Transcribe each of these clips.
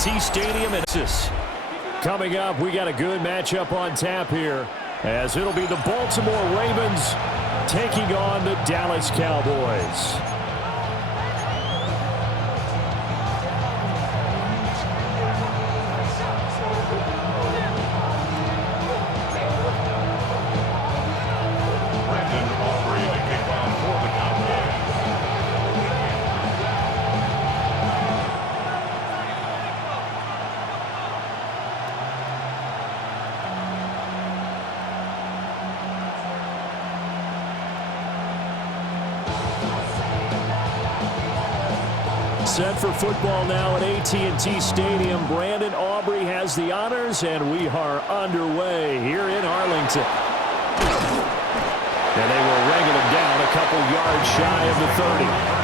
AT&T Stadium in Texas. Coming up, we got a good matchup on tap here, as it'll be the Baltimore Ravens taking on the Dallas Cowboys. Set for football now at AT&T Stadium. Brandon Aubrey has the honors, and we are underway here in Arlington. And they will wrangle him down a couple yards shy of the 30.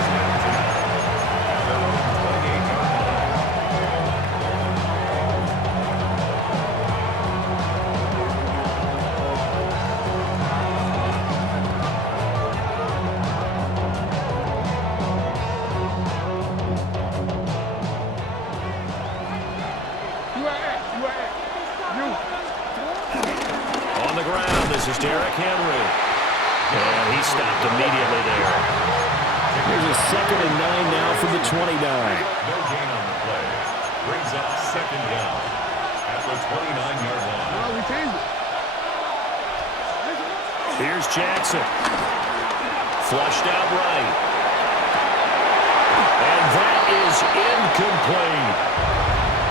This is Derrick Henry. And he stopped immediately there. Here's a 2nd and 9 now from the 29. No gain on the play. Brings up 2nd down at the 29-yard line. Here's Jackson. Flushed out right. And that is incomplete.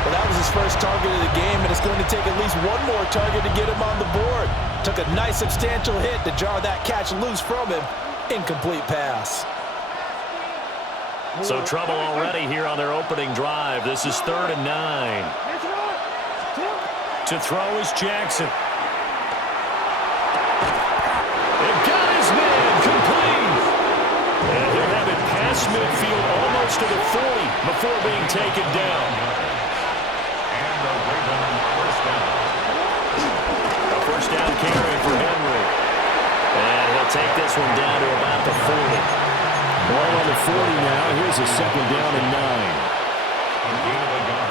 Well, that was his first target of the game, and it's going to take at least one more target to get him on the board. Took a nice substantial hit to jar that catch loose from him. Incomplete pass. So trouble already here on their opening drive. This is 3rd and 9. To throw is Jackson. It got his man complete. And he'll have it past midfield almost to the 40 before being taken down. First down carry for Henry. And he'll take this one down to about the 40. Ball on the 40 now. Here's a 2nd down and 9.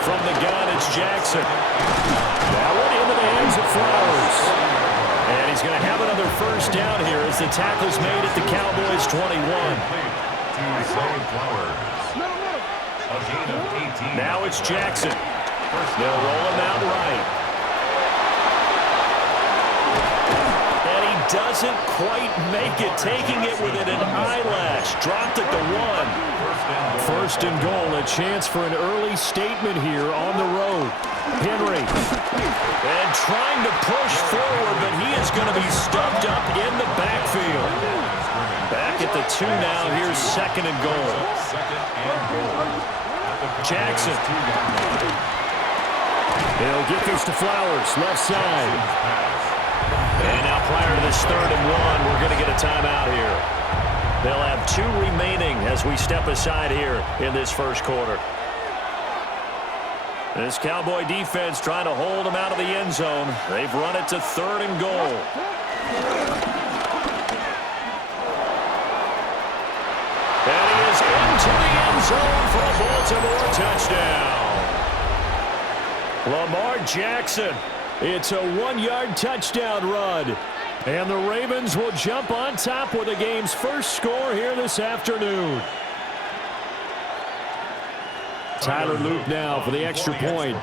From the gun, it's Jackson. That one into the hands of Flowers. And he's going to have another first down here as the tackle's made at the Cowboys' 21. Now it's Jackson. They'll roll him out right. Doesn't quite make it, taking it within an eyelash. Dropped at the 1. First and goal, a chance for an early statement here on the road. Henry. And trying to push forward, but he is going to be stuffed up in the backfield. Back at the 2 now, here's 2nd and goal. Jackson. He'll get this to Flowers, left side. And now prior to this 3rd and 1, we're going to get a timeout here. They'll have 2 remaining as we step aside here in this first quarter. This Cowboy defense trying to hold them out of the end zone. They've run it to 3rd and goal. And he is into the end zone for a Baltimore touchdown. Lamar Jackson. It's a 1-yard touchdown run. And the Ravens will jump on top with the game's first score here this afternoon. Tyler Luke now for the extra point.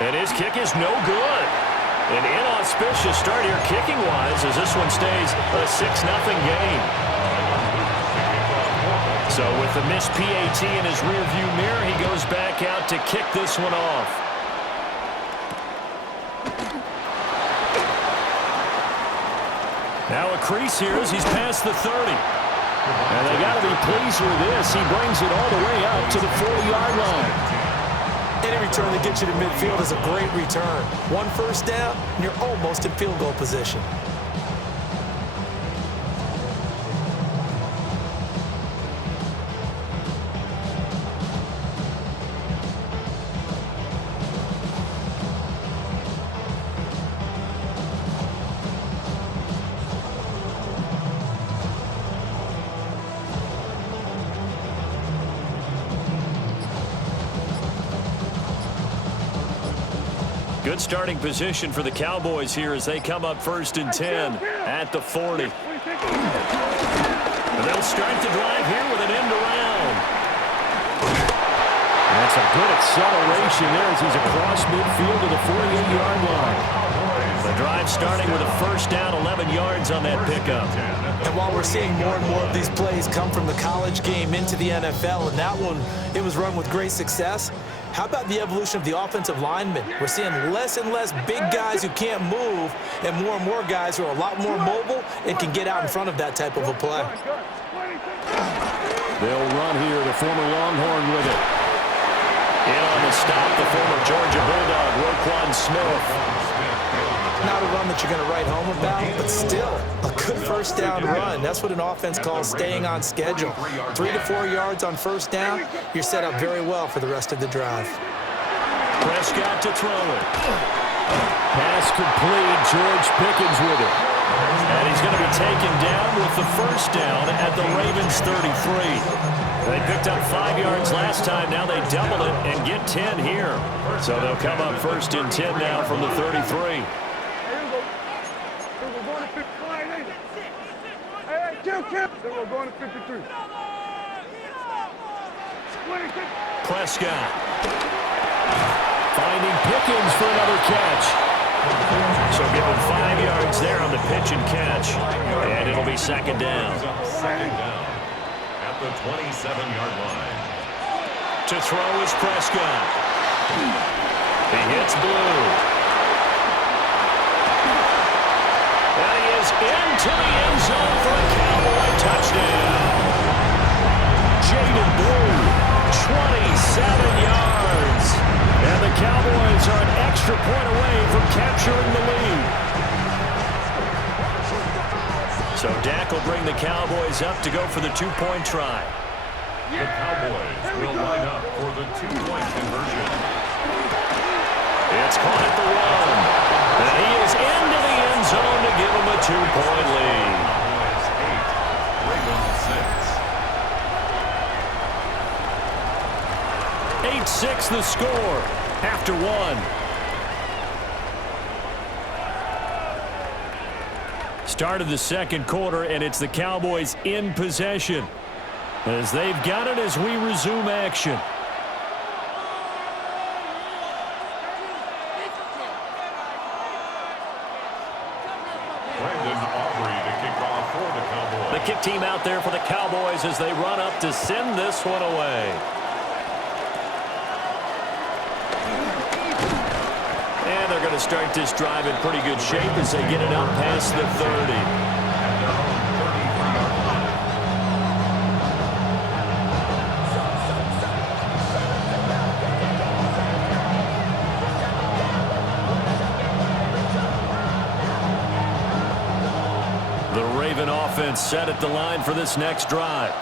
And his kick is no good. An inauspicious start here kicking-wise as this one stays a 6-0 game. So with the missed PAT in his rearview mirror, he goes back out to kick this one off. Now a crease here as he's past the 30. And they got to be pleased with this. He brings it all the way up to the 40-yard line. Any return that gets you to midfield is a great return. 1 first down, and you're almost in field goal position. Good starting position for the Cowboys here as they come up 1st and 10 at the 40. And they'll start the drive here with an end around. That's a good acceleration there as he's across midfield to the 48-yard line. The drive starting with a 1st down, 11 yards on that pickup. And while we're seeing more and more of these plays come from the college game into the NFL, and that one, it was run with great success, how about the evolution of the offensive linemen? We're seeing less and less big guys who can't move and more guys who are a lot more mobile and can get out in front of that type of a play. They'll run here, the former Longhorn with it. In on the stop, the former Georgia Bulldog, Roquan Smith. Not a run that you're going to write home about, but still a good 1st down run. That's what an offense calls staying on schedule. 3 to 4 yards on 1st down, you're set up very well for the rest of the drive. Prescott to throw it. Pass complete, George Pickens with it. And he's going to be taken down with the 1st down at the Ravens 33. They picked up 5 yards last time. Now they double it and get 10 here. So they'll come up 1st and 10 now from the 33. Prescott finding Pickens for another catch. So give him 5 yards there on the pitch and catch. And it'll be 2nd down. 2nd down at the 27-yard line. To throw is Prescott. He hits Blue. And he is into the end zone for a Cowboy touchdown. Jaden Blue, 27 yards. And the Cowboys are an extra point away from capturing the lead. So Dak will bring the Cowboys up to go for the 2-point try. The Cowboys will line up for the 2-point conversion. It's caught at the 1. And he is into the end zone to give him a 2-point lead. Ravens 8-6 the score after 1. Start of the 2nd quarter, and it's the Cowboys in possession as they've got it as we resume action. The kick team out there for the Cowboys as they run up to send this one away. And they're going to start this drive in pretty good shape as they get it up past the 30. The Raven offense set at the line for this next drive.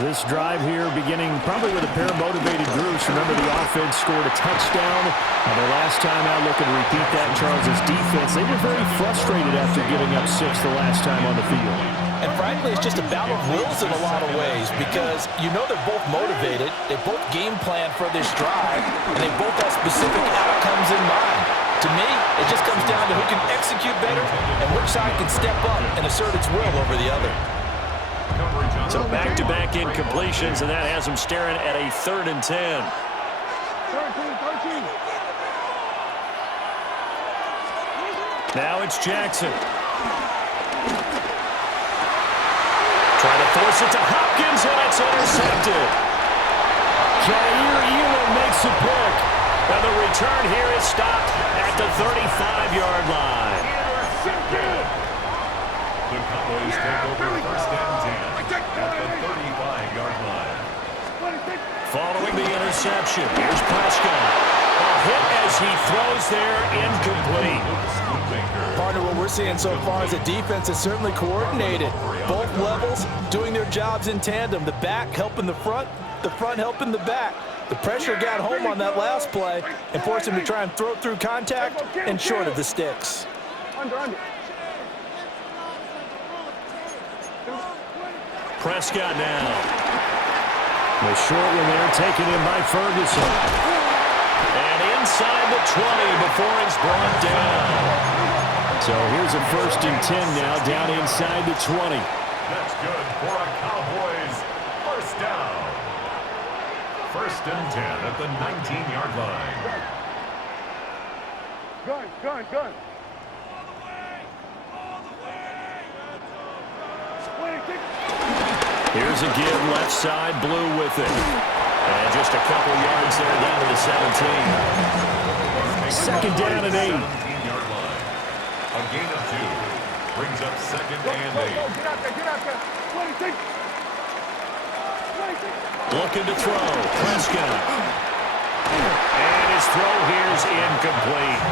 This drive here beginning probably with a pair of motivated groups. Remember, the offense scored a touchdown. And the last time out, looking to repeat that in Charles' defense, they were very frustrated after giving up 6 the last time on the field. And frankly, it's just a battle of wills in a lot of ways because you know they're both motivated, they both game plan for this drive, and they both have specific outcomes in mind. To me, it just comes down to who can execute better and which side can step up and assert its will over the other. So back-to-back incompletions, and that has them staring at a 3rd and 10. Now it's Jackson. Trying to force it to Hopkins, and it's intercepted. Jair Elam makes a pick. And the return here is stopped at the 35-yard line. The Cowboys take over 1st and 10 at the 35-yard line. Following the interception, here's Prescott. A hit as he throws there, incomplete. Partner, what we're seeing so far is the defense is certainly coordinated. Both levels doing their jobs in tandem. The back helping the front helping the back. The pressure got home on that last play and forced him to try and throw through contact and short of the sticks. Prescott now. The short one there taken in by Ferguson. And in inside the 20 before it's brought down. So here's a 1st and 10 now, down inside the 20. That's good for a Cowboys first down. 1st and 10 at the 19-yard line. Gun. Here's a give, left side, Blue with it. And just a couple yards there down to the 17. 2nd down and 8. 17-yard line. A gain of 2. Brings up 2nd and 8. Get out there. 26. Looking to throw. Prescott. And his throw here's incomplete.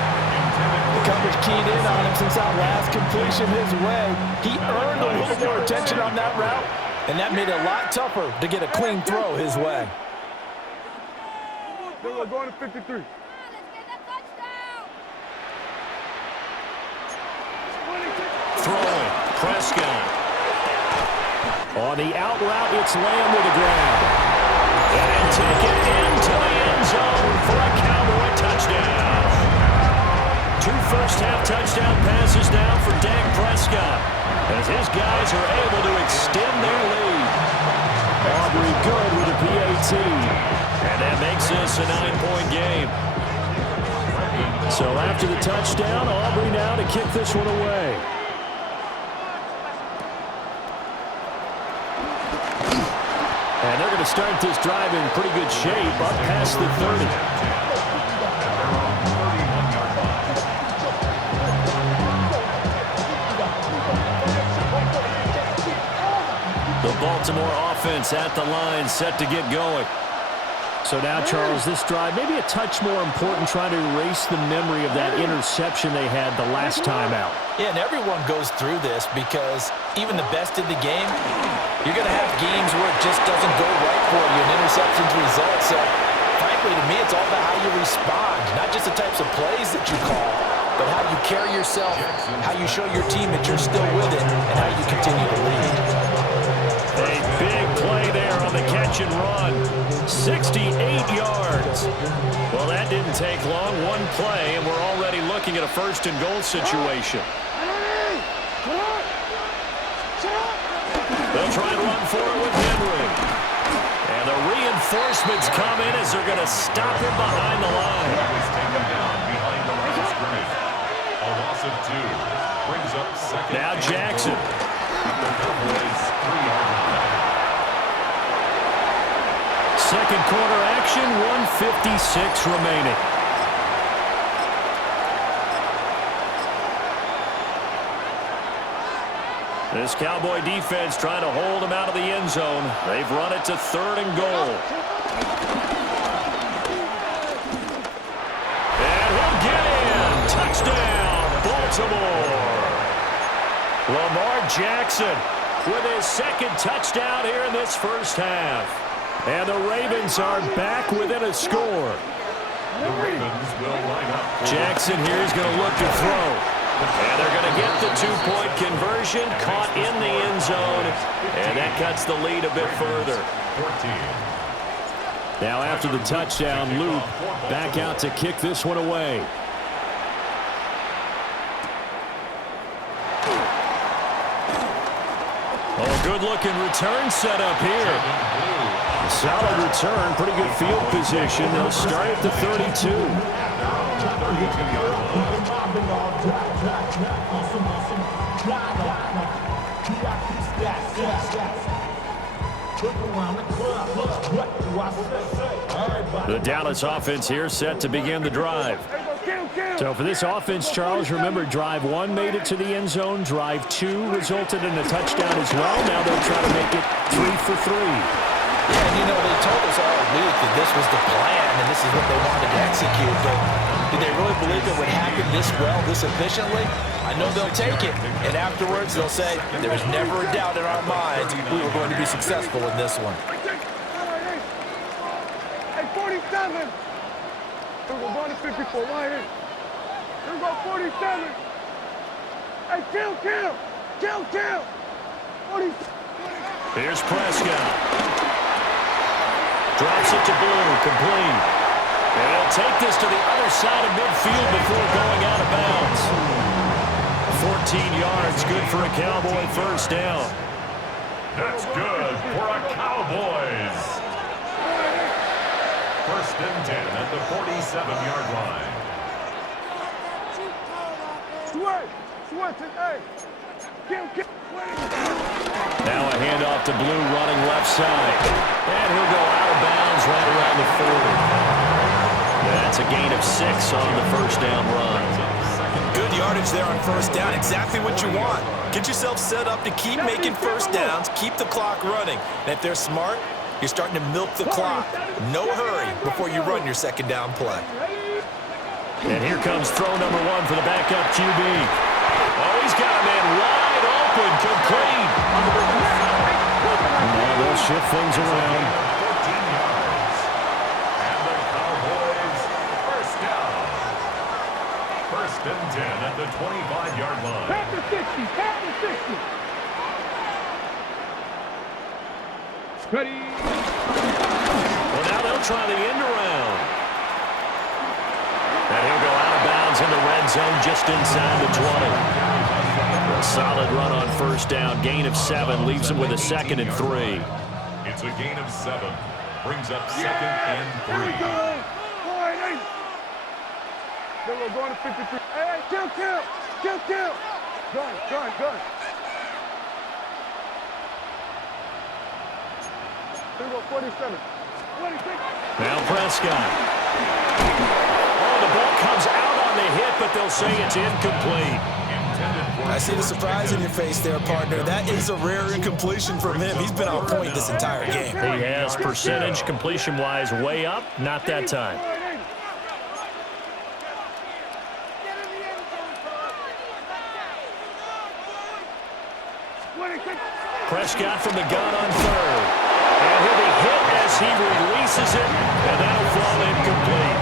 The coverage keyed in on him since that last completion his way. He earned a little more attention on that route, and that made it a lot tougher to get a clean throw his way. We're going to 53. Throwing. Prescott. On the out route, it's Lamb to the ground. And take it into the end zone for a Cowboy touchdown. 2 first-half touchdown passes now for Dak Prescott, as his guys are able to extend their lead. Aubrey good with a PAT. And that makes this a 9-point game. So after the touchdown, Aubrey now to kick this one away. And they're going to start this drive in pretty good shape, up past the 30. The Baltimore offense at the line, set to get going. So now, Charles, this drive maybe a touch more important, trying to erase the memory of that interception they had the last time out. Yeah, and everyone goes through this because even the best in the game, you're going to have games where it just doesn't go right for you, and interceptions result. So, frankly, to me, it's all about how you respond, not just the types of plays that you call, but how you carry yourself, how you show your team that you're still with it, and how you continue to lead. A big play there on the catch and run. 68 yards. Well, that didn't take long. One play, and we're already looking at a 1st and goal situation. They'll try and run for it with Henry. And the reinforcements come in as they're going to stop him behind the line. He's taken down behind the line of scrimmage. A loss of 2. Brings up 2nd. Now Jackson. The Cowboys 3-yard line. 2nd quarter action, 1:56 remaining. This Cowboy defense trying to hold him out of the end zone. They've run it to 3rd and goal. And he'll get in. Touchdown, Baltimore. Lamar Jackson with his 2nd touchdown here in this first half. And the Ravens are back within a score. The Ravens will line up. Jackson here is going to look to throw. And they're going to get the 2-point conversion, caught in the end zone, and that cuts the lead a bit further. 14. Now after the touchdown, Luke back out to kick this one away. Oh, good-looking return set up here. Solid return, pretty good field position. They'll start at the 32. The Dallas offense here set to begin the drive. So for this offense, Charles, remember, drive 1 made it to the end zone. Drive 2 resulted in a touchdown as well. Now they'll try to make it 3 for 3. Yeah, and you know, they told us all week that this was the plan and this is what they wanted to execute, but did they really believe it would happen this well, this efficiently? I know they'll take it, and afterwards they'll say, there was never a doubt in our minds we were going to be successful in this one. Hey, 47! We're going to 54, right here. Here we go, 47! Hey, kill! 40. Here's Prescott. Drops it to Blue, complete. And he'll take this to the other side of midfield before going out of bounds. 14 yards, good for a Cowboy first down. That's good for a Cowboys. First and 10 at the 47-yard line. Now a handoff to Blue running left side. And he'll go out of bounds right around the 40. That's a gain of 6 on the first down run. Good yardage there on first down. Exactly what you want. Get yourself set up to keep making first downs, keep the clock running. And if they're smart, you're starting to milk the clock. No hurry before you run your second down play. And here comes throw number 1 for the backup QB. Oh, he's got a man wide open, complete. Now they'll shift things around. 14 yards. And the Cowboys first down. First and 10 at the 25-yard line. Tap the 60, tap the 60. Ready. Well, now they'll try the end around. And he'll go out of bounds in the red zone just inside the 20. A solid run on first down. Gain of 7 leaves him with a 2nd and 3. It's a gain of 7. Brings up 2nd and 3. Then we're going to 53. Hey, kill. Gun. Here we go, 47. 26. Now Prescott. Oh, the ball comes out on the hit, but they'll say it's incomplete. I see the surprise in your face there, partner. That is a rare incompletion from him. He's been on point this entire game. He has percentage completion-wise way up. Not that time. Prescott from the gun on third. And he'll be hit as he releases it, and that'll fall incomplete.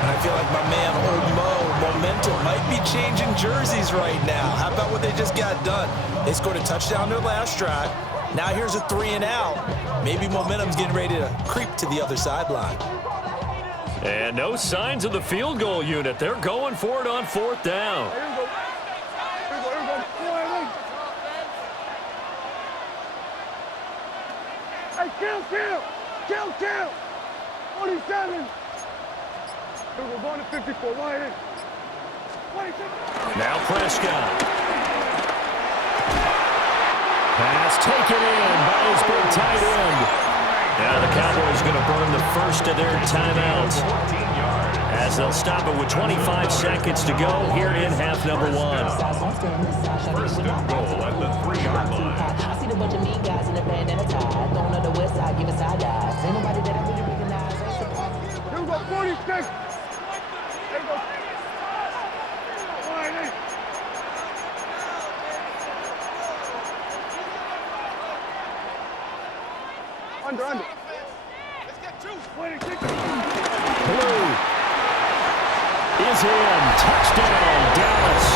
And I feel like my man, Old Mo, momentum might be changing jerseys right now. How about what they just got done? They scored a touchdown their last drive. Now here's a 3 and out. Maybe momentum's getting ready to creep to the other sideline. And no signs of the field goal unit. They're going for it on 4th down. Hey, kill. 47. We're going to 54. Wide in. 26. Now Prescott. Pass taken in by his big tight end. Now the Cowboys going to burn the first of their timeouts as they'll stop it with 25 seconds to go here in half number 1. First and goal at the 3-yard line. I see the bunch of mean guys in the band and a tie. Throwing on the west side, giving side guys. Ain't nobody that I really recognize. Here we go, 46. There we go. Wide in. Under. Let's get 26. Blue is in. Touchdown, Dallas.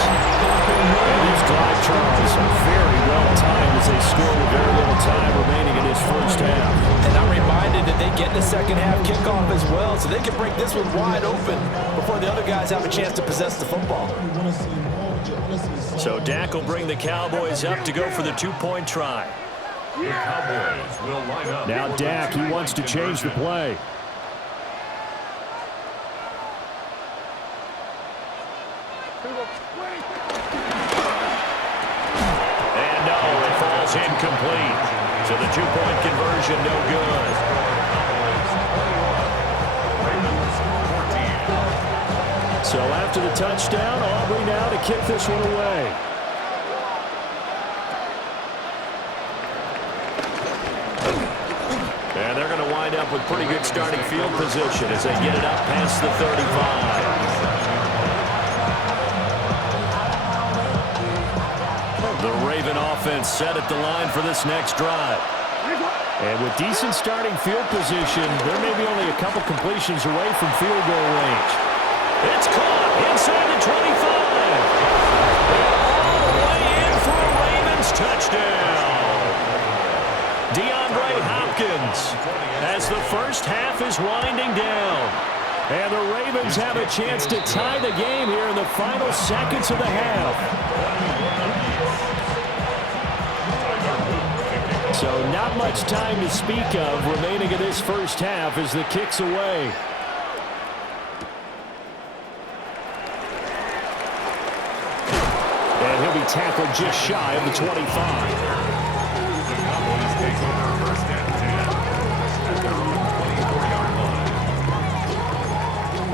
And these drive tries are very well timed as they score with very little time remaining in this first half. And I'm reminded that they get the second half kickoff as well, so they can break this one wide open before the other guys have a chance to possess the football. So Dak will bring the Cowboys up to go for the 2-point try. The Cowboys will line up. Now Dak, he wants to change the play. And no, it falls incomplete. So the 2-point conversion, no good. So after the touchdown, Aubrey now to kick this one away. And they're going to wind up with pretty good starting field position as they get it up past the 35. The Raven offense set at the line for this next drive. And with decent starting field position, there may be only a couple completions away from field goal range. It's caught inside the 25. And all the way in for a Ravens touchdown. DeAndre Hopkins as the first half is winding down. And the Ravens have a chance to tie the game here in the final seconds of the half. So not much time to speak of remaining in this first half as the kick's away. And he'll be tackled just shy of the 25.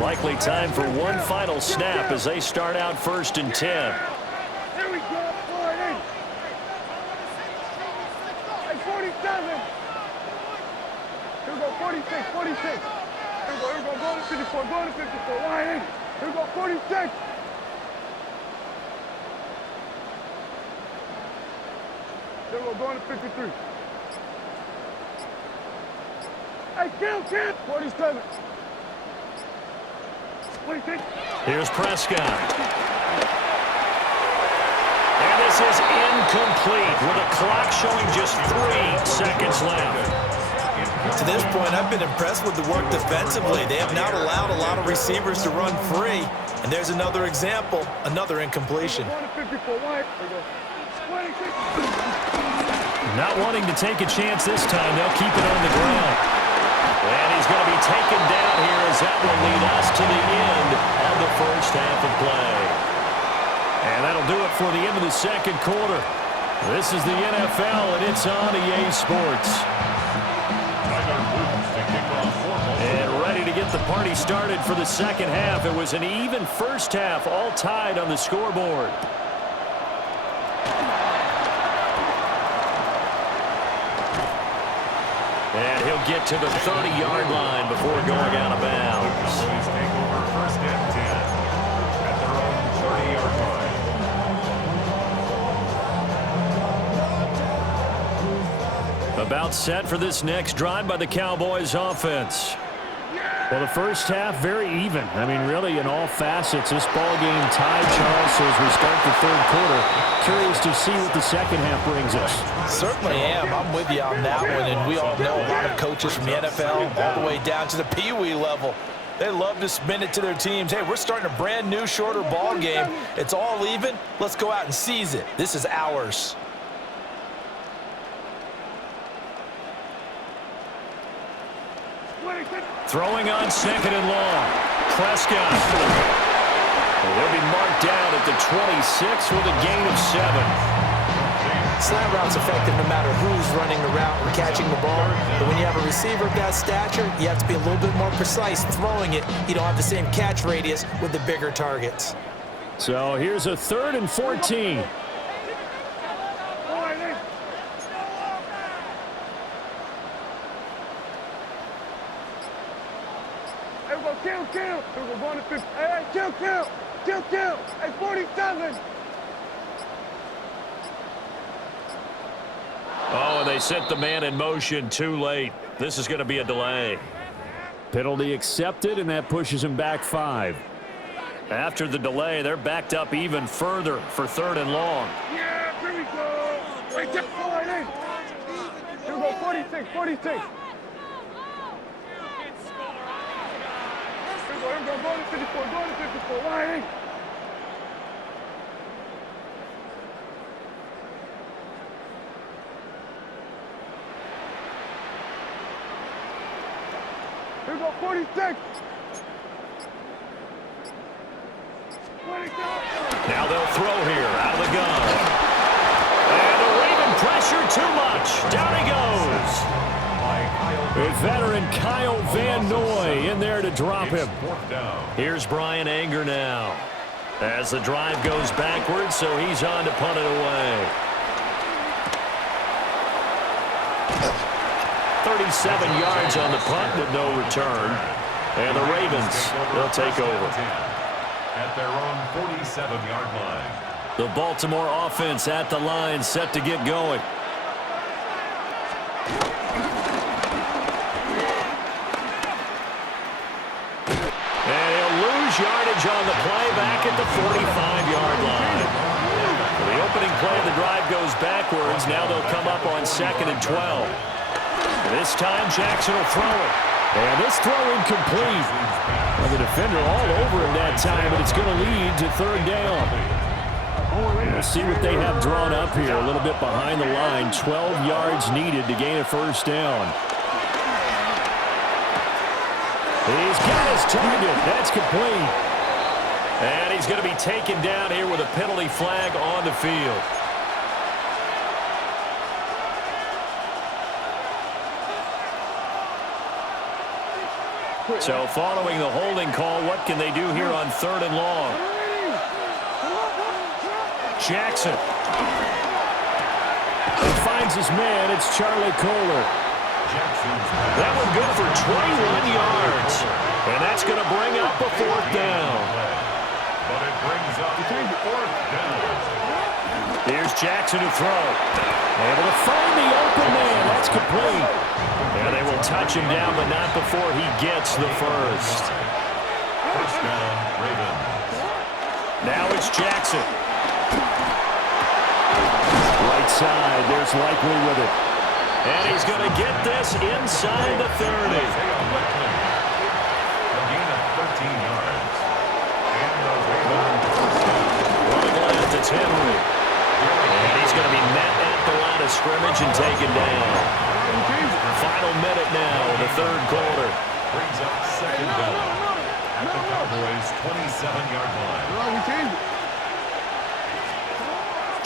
Likely time for one final snap as they start out 1st and 10. Here we go. 47. Here we go. 46. 46. Here we go. Here we go. Go to 54. Go to 54. Line in. Here we go. 46. Here we go. Going to 53. Hey, kill. 47. Here's Prescott. And this is incomplete with a clock showing just 3 seconds left. To this point, I've been impressed with the work defensively. They have not allowed a lot of receivers to run free. And there's another example, another incompletion. Not wanting to take a chance this time, they'll keep it on the ground. And he's going to be taken down here as that will lead us to the end of the first half of play. And that'll do it for the end of the second quarter. This is the NFL, and it's on EA Sports. And ready to get the party started for the second half. It was an even first half, all tied on the scoreboard. And he'll get to the 30-yard line before going out of bounds. Take over 1st and 10 at their own 30-yard line. About set for this next drive by the Cowboys offense. Well, the first half, very even. I mean, really, in all facets, this ball game tied, Charles, so as we start the third quarter. Curious to see what the second half brings us. Certainly am. I'm with you on that one, and we all know a lot of coaches from the NFL all the way down to the Pee-wee level. They love to spin it to their teams. Hey, we're starting a brand new, shorter ball game. It's all even. Let's go out and seize it. This is ours. Throwing on 2nd and long. Prescott. They'll be marked down at the 26 with a gain of 7. Slant route's effective no matter who's running the route and catching the ball. But when you have a receiver of that stature, you have to be a little bit more precise throwing it. You don't have the same catch radius with the bigger targets. So here's a 3rd and 14. Kill. We're going to 50. Hey, kill. Hey, 47. Oh, and they sent the man in motion too late. This is going to be a delay. Penalty accepted, and that pushes him back 5. After the delay, they're backed up even further for 3rd and long. Yeah, here we go. Hey, kill. Here we go, 46. Here we go, go to 54, line in. Here we go, 46. Now they'll throw here out of the gun. And the Raven pressure too much. Down he goes. A veteran Kyle Van Noy in there to drop him. Here's Brian Anger now. As the drive goes backwards, so he's on to punt it away. 37 yards on the punt with no return. And the Ravens, they'll take over. At their own 47-yard line. The Baltimore offense at the line, set to get going. And he'll lose yardage on the play back at the 45-yard line. The opening play of the drive goes backwards. Now they'll come up on 2nd and 12. This time Jackson will throw it. And this throw incomplete. Well, the defender all over him that time, but it's going to lead to third down. We'll see what they have drawn up here. A little bit behind the line. 12 yards needed to gain a first down. He's got his target. That's complete. And he's going to be taken down here with a penalty flag on the field. So following the holding call, what can they do here on third and long? Jackson. And finds his man. It's Charlie Kohler. That one good for 21 yards. And that's going to bring up a fourth down. But it brings up fourth down. Here's Jackson to throw. Able to find the open man. That's complete. And they will touch him down, but not before he gets the first. First down, Ravens. Now it's Jackson. Right side, there's Likely with it. And he's going to get this inside the 30. A gain of 13 yards. And the Ravens Running left, it's Henry. And he's going to be met at the line of scrimmage and taken down. Final minute now in the third quarter. brings up second down at the Cowboys' 27-yard line.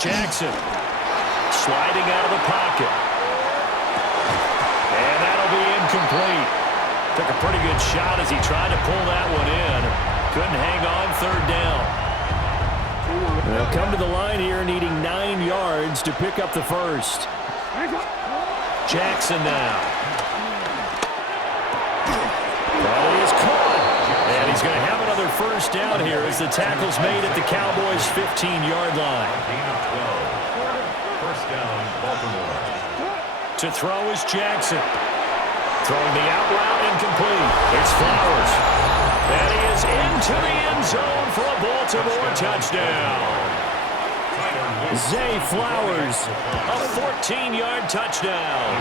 Jackson sliding out of the pocket. And that'll be incomplete. Took a pretty good shot as he tried to pull that one in. Couldn't hang on third down. They'll come to the line here needing 9 yards to pick up the first. Jackson now. Well, he is caught. And he's going to have another first down here as the tackle's made at the Cowboys' 15-yard line. Gain of 12. First down, Baltimore. To throw is Jackson. Throwing the out route incomplete. It's Flowers. And he is into the end zone for a Baltimore touchdown. Zay Flowers, a 14-yard touchdown.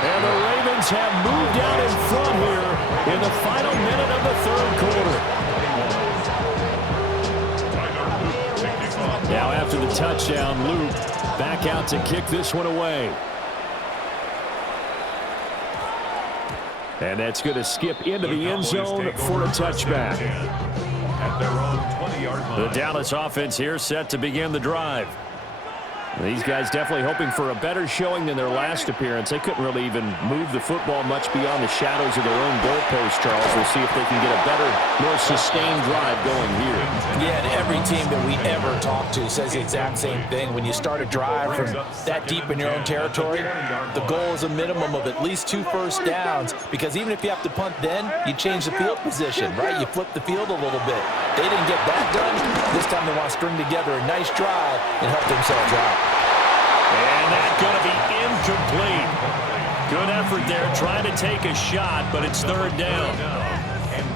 And the Ravens have moved out in front here in the final minute of the third quarter. Now after the touchdown, Luke back out to kick this one away. And that's going to skip into the end zone for a touchback. At their own 20-yard line. The Dallas offense here set to begin the drive. These guys definitely hoping for a better showing than their last appearance. They couldn't really even move the football much beyond the shadows of their own goalpost, Charles. We'll see if they can get a better, more sustained drive going here. Yeah, and every team that we ever talk to says the exact same thing. When you start a drive from that deep in your own territory, the goal is a minimum of at least 2 first downs, because even if you have to punt then, you change the field position, right? You flip the field a little bit. They didn't get that done. This time they want to string together a nice drive and help themselves out. And that's going to be incomplete. Good effort there, trying to take a shot, but it's third down.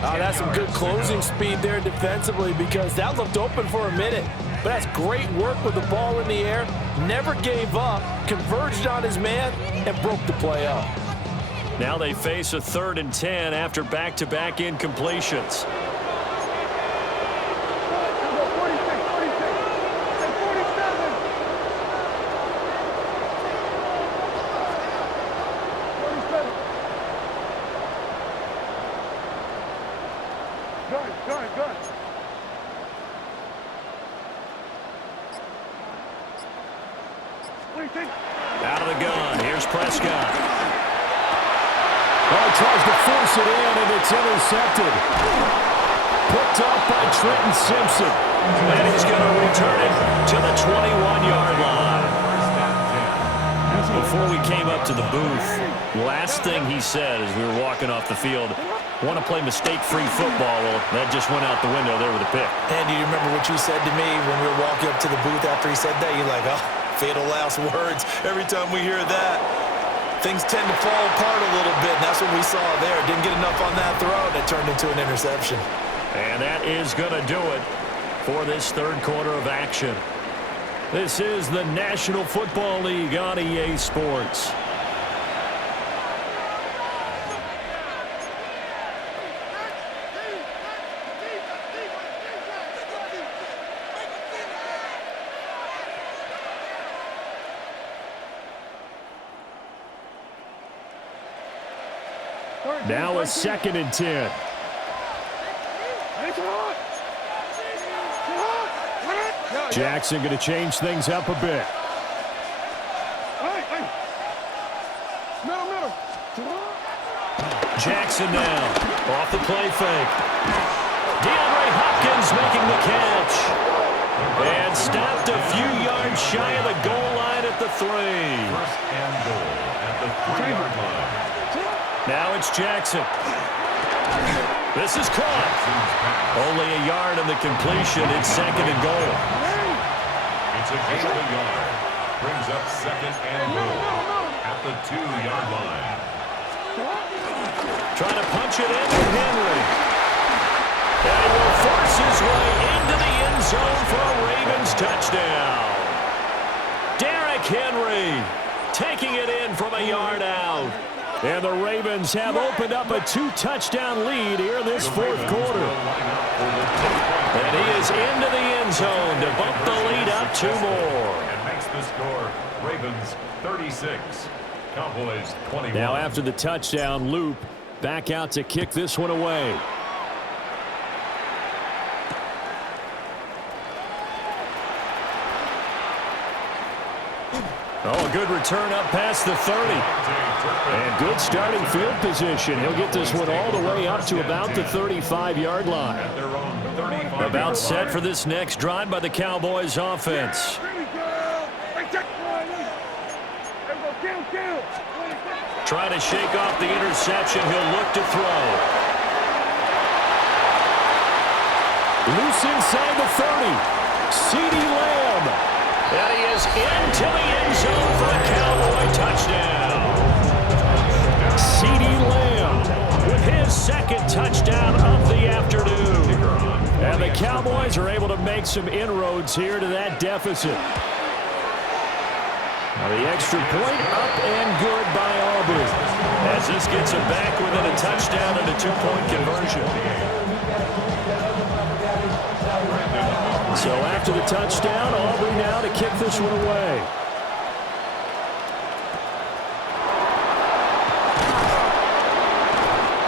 Oh, that's some good closing speed there defensively, because that looked open for a minute. But that's great work with the ball in the air. Never gave up, converged on his man, and broke the play up. Now they face a 3rd and 10 after back-to-back incompletions. Out of the gun, here's Prescott. Oh, tries to force it in, and it's intercepted. Picked off by Trenton Simpson. And he's going to return it to the 21-yard line. Before we came up to the booth, last thing he said as we were walking off the field, want to play mistake-free football. Well, that just went out the window there with a pick. And do you remember what you said to me when we were walking up to the booth after he said that? You're like, oh, fatal last words. Every time we hear that, things tend to fall apart a little bit, and that's what we saw there. Didn't get enough on that throw, and it turned into an interception. And that is going to do it for this third quarter of action. This is the National Football League on EA Sports. Now a 2nd and 10. Jackson going to change things up a bit. Jackson now, off the play fake. DeAndre Hopkins making the catch. And stopped a few yards shy of the goal line at the 3. First and goal at the 3-yard line. Now it's Jackson. This is caught. Only a yard on the completion. It's 2nd and goal. It's a gain of a yard. Brings up 2nd and goal at the 2-yard line. Trying to punch it in with Henry. And he will force his way into the end zone for a Ravens touchdown. Derrick Henry taking it in from a yard out. And the Ravens have opened up a 2-touchdown lead here this 4th quarter. And he is into the end zone to bump the lead up 2 more. And makes the score Ravens 36, Cowboys 21. Now after the touchdown, Loop back out to kick this one away. Oh, a good return up past the 30. And good starting field position. He'll get this one all the way up to about the 35-yard line. About set for this next drive by the Cowboys offense. Trying to shake off the interception. He'll look to throw. Loose inside the 30. CeeDee Lamb. And he is into the end zone for a Cowboy touchdown. CeeDee Lamb with his 2nd touchdown of the afternoon. And the Cowboys are able to make some inroads here to that deficit. Now the extra point up and good by Aubrey. As this gets him back within a touchdown and a 2-point conversion. So after the touchdown, Aubrey now to kick this one away.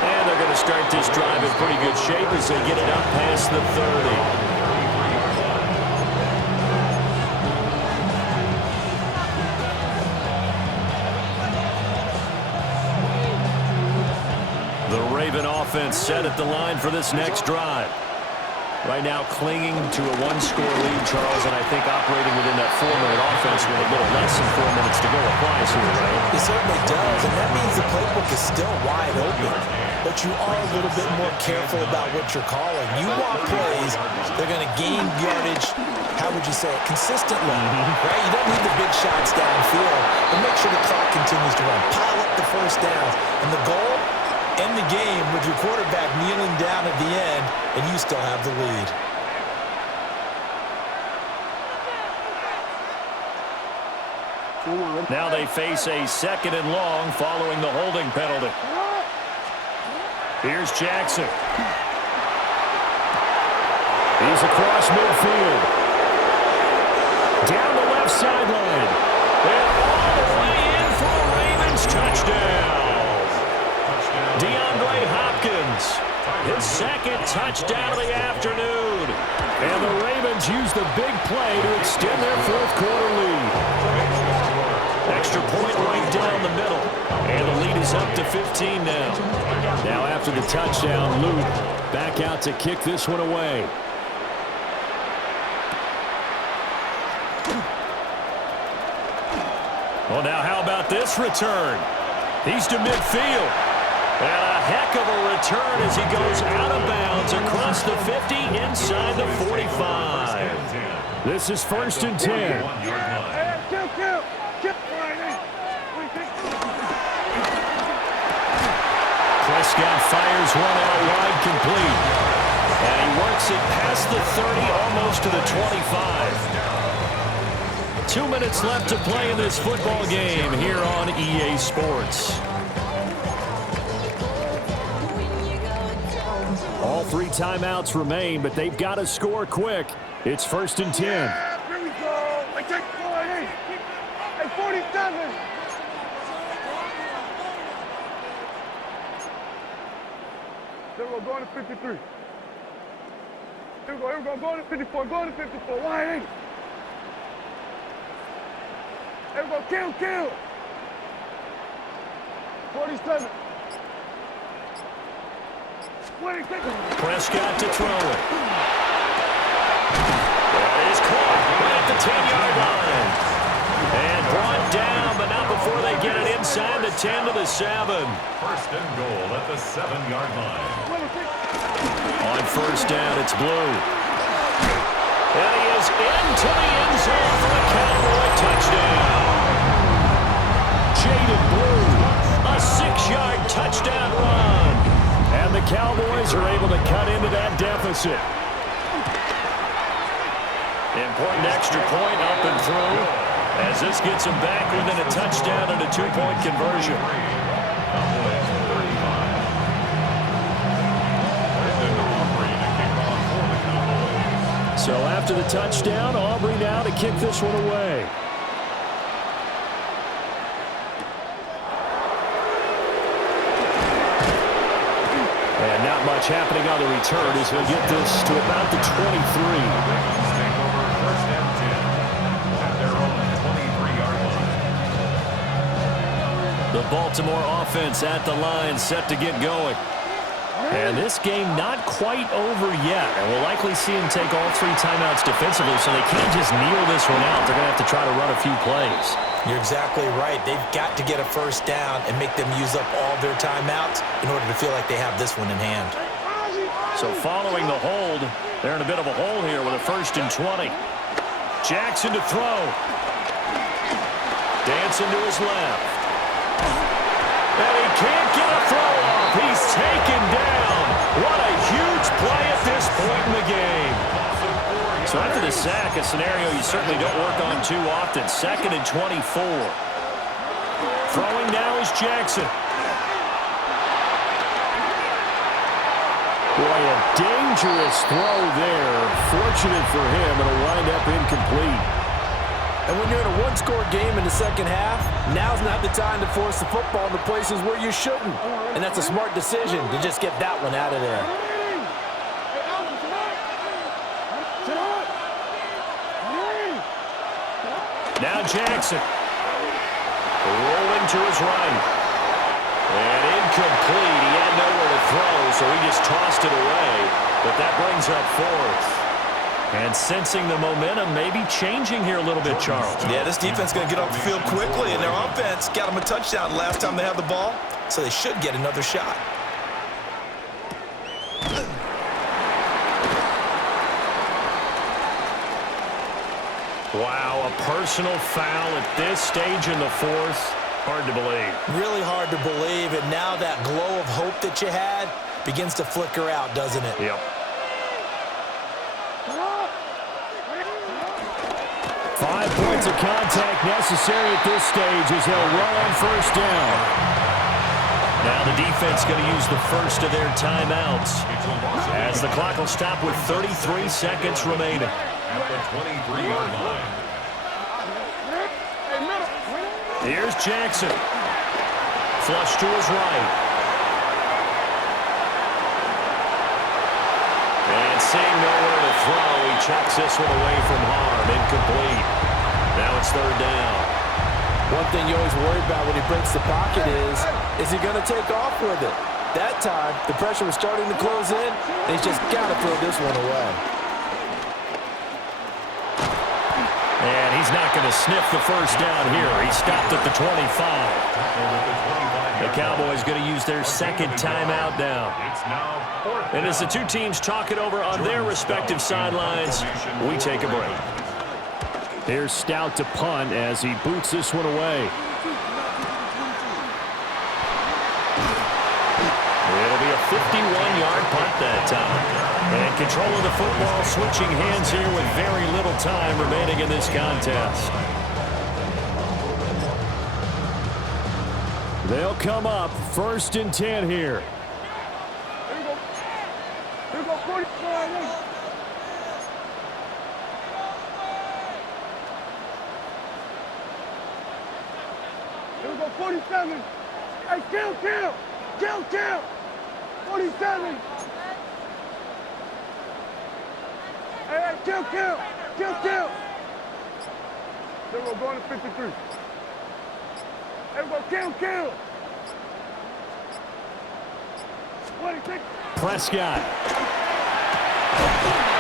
And they're going to start this drive in pretty good shape as they get it up past the 30. The Raven offense set at the line for this next drive. Right now clinging to a 1-score lead, Charles, and I think operating within that 4-minute offense with a little less than 4 minutes to go applies here, right? It certainly does, and that means the playbook is still wide open. But you are a little bit more careful about what you're calling. You want plays that are going to gain yardage, how would you say it, consistently, right? You don't need the big shots downfield, but make sure the clock continues to run. Pile up the first downs. And the goal? End the game with your quarterback kneeling down at the end, and you still have the lead. Now they face a 2nd and long following the holding penalty. Here's Jackson. He's across midfield. Down the left sideline. And all the way in for a Ravens touchdown. DeAndre Hopkins, his 2nd touchdown of the afternoon. And the Ravens use the big play to extend their 4th quarter lead. Extra point right down the middle. And the lead is up to 15 now. Now after the touchdown, Luke back out to kick this one away. Well, now how about this return? He's to midfield. And a heck of a return as he goes out of bounds across the 50 inside the 45. This is 1st and 10. Prescott fires one out wide complete. And he works it past the 30, almost to the 25. 2 minutes left to play in this football game here on EA Sports. All 3 timeouts remain, but they've got to score quick. It's 1st and 10. Here we go. I take 40. Hey, 47. Then we're going to 53. Here we go, going to 54, going to 54, wide 80. Here we go, kill. 47. 26. Prescott to throw it. That is caught right at the 10-yard line. And brought down, but not before they get it inside the 10 to the 7. First and goal at the 7-yard line. On first down, it's Blue. And he is into the end zone for a Cowboy touchdown. Jaden Blue, a 6-yard touchdown run. And the Cowboys are able to cut into that deficit. Important extra point up and through, as this gets them back within a touchdown and a 2-point conversion. So after the touchdown, Aubrey now to kick this one away. And not much happening on the return as he'll get this to about the 23. The Baltimore offense at the line, set to get going. And this game not quite over yet. And we'll likely see him take all 3 timeouts defensively, so they can't just kneel this one out. They're going to have to try to run a few plays. You're exactly right. They've got to get a first down and make them use up all their timeouts in order to feel like they have this one in hand. So following the hold, they're in a bit of a hole here with a 1st and 20. Jackson to throw. Dancing to his left. And he can't get a throw off. He's taken down. What a huge play at this point in the game. So after the sack, a scenario you certainly don't work on too often. 2nd and 24. Throwing now is Jackson. Boy, a dangerous throw there. Fortunate for him, it'll wind up incomplete. And when you're in a 1-score game in the second half, now's not the time to force the football into places where you shouldn't. And that's a smart decision to just get that one out of there. Now Jackson. Rolling to his right. And incomplete. He had nowhere to throw, so he just tossed it away. But that brings up 4th. And sensing the momentum maybe changing here a little bit, Charles. Yeah, this defense is going to get off the field quickly, and their offense got them a touchdown last time they had the ball, so they should get another shot. Wow, a personal foul at this stage in the 4th. Hard to believe. Really hard to believe, and now that glow of hope that you had begins to flicker out, doesn't it? Yep. 5 points of contact necessary at this stage as they'll run on first down. Now the defense going to use the first of their timeouts as the clock will stop with 33 seconds remaining. At the 23-yard line. Here's Jackson. Flush to his right. And seeing nowhere to throw, he chucks this one away from harm. Incomplete. Now it's 3rd down. One thing you always worry about when he breaks the pocket is he going to take off with it? That time, the pressure was starting to close in, and he's just got to throw this one away. And he's not going to sniff the first down here. He stopped at the 25. The Cowboys going to use their 2nd timeout now. And as the 2 teams talk it over on their respective sidelines, we take a break. Here's Stout to punt as he boots this one away. It'll be a 51-yard punt that time. And control of the football switching hands here with very little time remaining in this contest. They'll come up 1st and 10 here. Here we go, 45. Here we go, 47. Hey, kill. 47. Hey, kill. Then we're going to 53. Hey, we're kill. 26. Prescott.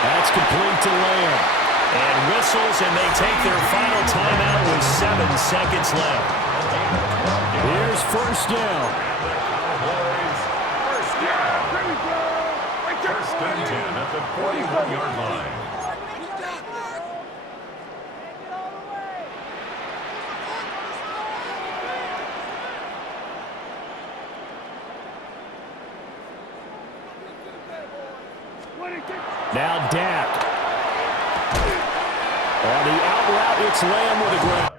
That's complete to Lamb. And whistles, and they take their final timeout with 7 seconds left. Here's first down. First and 10 at the 41-yard line. Now Dak. On the out route, it's Lamb with a grab.